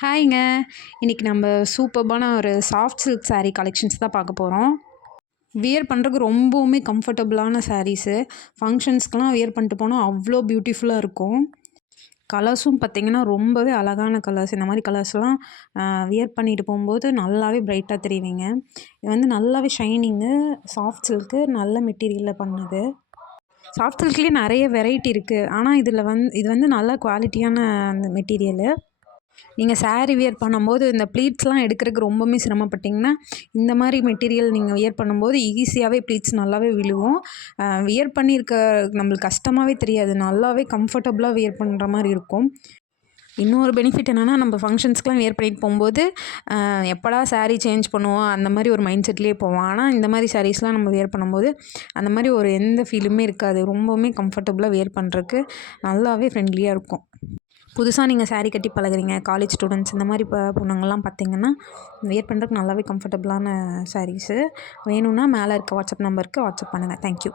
ஹாய்ங்க. இன்னைக்கு நம்ம சூப்பர்பான ஒரு சாஃப்ட் சில்க் சாரீ கலெக்ஷன்ஸ் தான் பார்க்க போறோம். வியர் பண்றதுக்கு ரொம்பவுமே கம்ஃபர்டபுளான சாரீஸு. ஃபங்ஷன்ஸ்க்குலாம் வியர் பண்ணிட்டு போனா அவ்ளோ பியூட்டிஃபுல்லா இருக்கும். கலர்ஸும் பார்த்தீங்கன்னா, ரொம்பவே அழகான கலர்ஸ். இந்த மாரி கலர்ஸ்லாம் வியர் பண்ணிட்டு போம்போது நல்லாவே பிரைட்டா தெரிவீங்க. இது வந்து நல்லாவே ஷைனிங்கு, சாஃப்ட் சில்க்கு, நல்ல மெட்டீரியல்ல பண்ணது. சாஃப்ட் சில்க்லேயே நெறைய வெரைட்டி இருக்கு. ஆனா, இது வந்து நல்ல குவாலிட்டியான அந்த மெட்டீரியலு. நீங்க சாரி வியர் பண்ணும்போது, இந்த ப்ளீட்ஸ்லாம் எடுக்கிறதுக்கு ரொம்பவுமே சிரமப்பட்டீங்கன்னா, இந்த மாரி மெட்டீரியல் நீங்க வியர் பண்ணும்போது ஈஸியாவே ப்ளீட்ஸ் நல்லாவே விழுகும். வியர் பண்ணியிருக்க நம்மளுக்கு கஷ்டமாவே தெரியாது. நல்லாவே கம்ஃபர்டபுளா வியர் பண்ற மாரி இருக்கும். இன்னொரு பெனிஃபிட் என்னன்னா, நம்ம ஃபங்ஷன்ஸ்க்குலாம் வியர் பண்ணிட்டு போம்போது, எப்படா சாரி சேஞ்ச் பண்ணுவோம், அந்த மாரி ஒரு மைண்ட் செட்லேயே போவோம். ஆனா, இந்த மாரி சாரீஸ்லாம் நம்ம வியர் பண்ணும்போது, அந்த மாரி ஒரு எந்த ஃபீலுமே இருக்காது. ரொம்பவுமே கம்ஃபர்டபுளா வியர் பண்றதுக்கு நல்லாவே ஃப்ரெண்ட்லியா இருக்கும். புதுசா நீங்க சாரி கட்டி பழகுறீங்க, காலேஜ் ஸ்டூடெண்ட்ஸ் இந்த மாரி பொண்ணுங்கலாம் பார்த்தீங்கன்னா, வியர் பண்ணுறதுக்கு நல்லாவே கம்ஃபர்டபுளான சாரீஸு. வேணும்னா மேலே இருக்க வாட்ஸ்அப் நம்பருக்கு வாட்ஸ்அப் பண்ணுங்கள். Thank you.